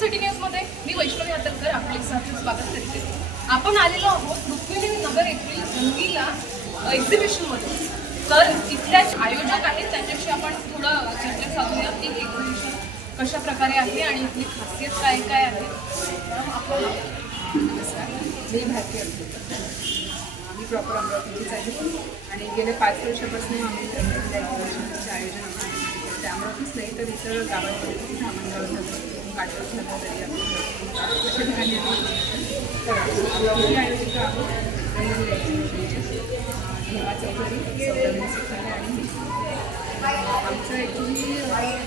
City न्यूजमध्ये मी वैष्णवी हातलकर आपले सहर्ष स्वागत करते. आपण आलेलो आहोत रुक्मिणी नगर येथील रंगीला एक्झिबिशनमध्ये. तर इथल्या आयोजक आहेत त्यांच्याशी आपण थोडं चर्चा साधूया की एक्झिबिशन कशा प्रकारे आहे आणि इथली खासियत काय काय आहे. आपल्याला नमस्कार, मी भारती अडकुळकर. आम्ही प्रॉपर अमरावतीचीच आहे आणि गेल्या 5 वर्षापासून आम्ही रंगीला एक्झिबिशनचं आयोजन करतो. अमरावतीच नाही तर इतर गावांमध्ये धामणगाव झालं, काटोल झालं तरी आपण अशा ठिकाणी आम्ही आयोजिका आहोत. रंगीला एक्झिबिशनचे हेमा चौधरी, सौदामिनी सुखाले आणि आमचं ॲक्च्युली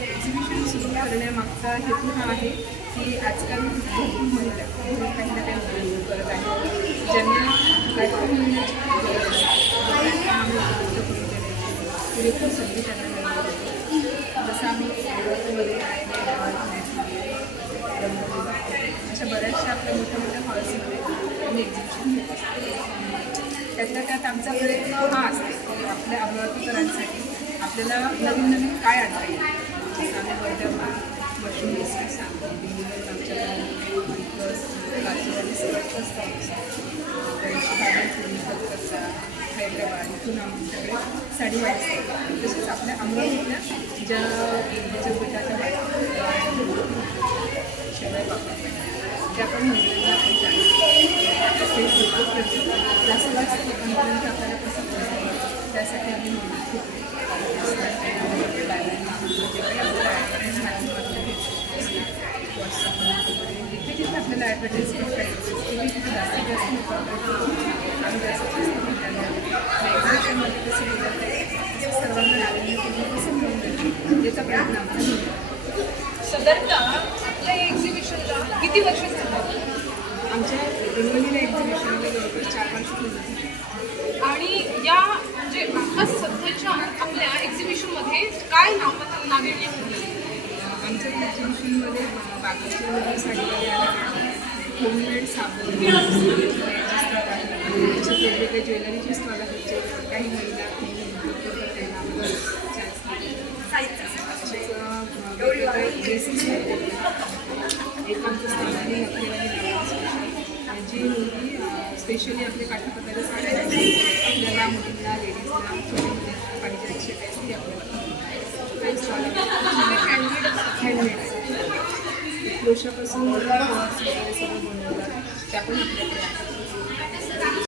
एक्झिबिशन सुरू करण्यामागचा हेतू हा आहे की आजकाल भरपूर महिला काही ना काही करत आहे, ज्यांना काहीतरी मिळण्याची गरज असते, आम्ही उपलब्ध करून देण्याची पुरेपूर संधी त्यांना मिळते. जसं आम्ही अमरावतीमध्ये अशा बऱ्याचशा आपल्या मोठ्या मोठ्या हॉल्समध्ये आम्ही एक्झिबिशन घेत असतो. त्यातल्या त्यात आमचा प्रयत्न हा असतो की आपल्या अमरावतीकरांसाठी आपल्याला नवीन नवीन काय आणता येईल. जसं आम्ही वर्धमान मशरूम बिस्किट सांगतो, आमच्याकडे प्लस काजूवाली सर्वच असतात. कलकत्ता, हैदराबाद इथून आमच्याकडे साडीवाडी असतात. तसेच आपल्या अमरावतीतल्या ज्या बटाटा शेवया पापड त्या पण मुलांना आपण जास्त लोकांपर्यंत आपल्याला कसं पोहोचतं त्यासाठी आम्ही मेहनत घेतो. जिथे जिथे आपल्याला ॲडव्हर्टाईजमेंट करायची तिथे तिथे जास्तीत जास्त लोकांपर्यंत आम्ही जास्तीत जास्त एक्झिबिशनमध्ये कसं बोलत आहे तसं सर्वांना नाविन्यपूर्ण कसं मिळून देतो याचा प्रयत्न आमचा. साधारणतः आपल्या एक्झिबिशनला किती वर्ष झालं? आमच्या रंगोलीला एक्झिबिशनला जवळपास 4 वर्ष होती. आणि या म्हणजे आता सध्याच्या आपल्या एक्झिबिशनमध्ये काय नाविन्य आमच्या एक्झिबिशनमध्ये बागाची साडीवाले आले, होममेड साबण, त्याच्यात वेगवेगळे ज्वेलरीचे स्टॉल आहेत जे काही महिला वेगवेगळे ड्रेसेस एक आमचं स्टॉल आहे जी मुलगी स्पेशली आपले काठापदराचे साड्या आपल्याला मुलींना लेडीजला छोटे मुली पाहिजे असे ड्रेस आपल्याला स्टॉल हँडमेड क्रोशापासून वगैरे सगळं बनवतात त्या पण आपल्याकडे आहे.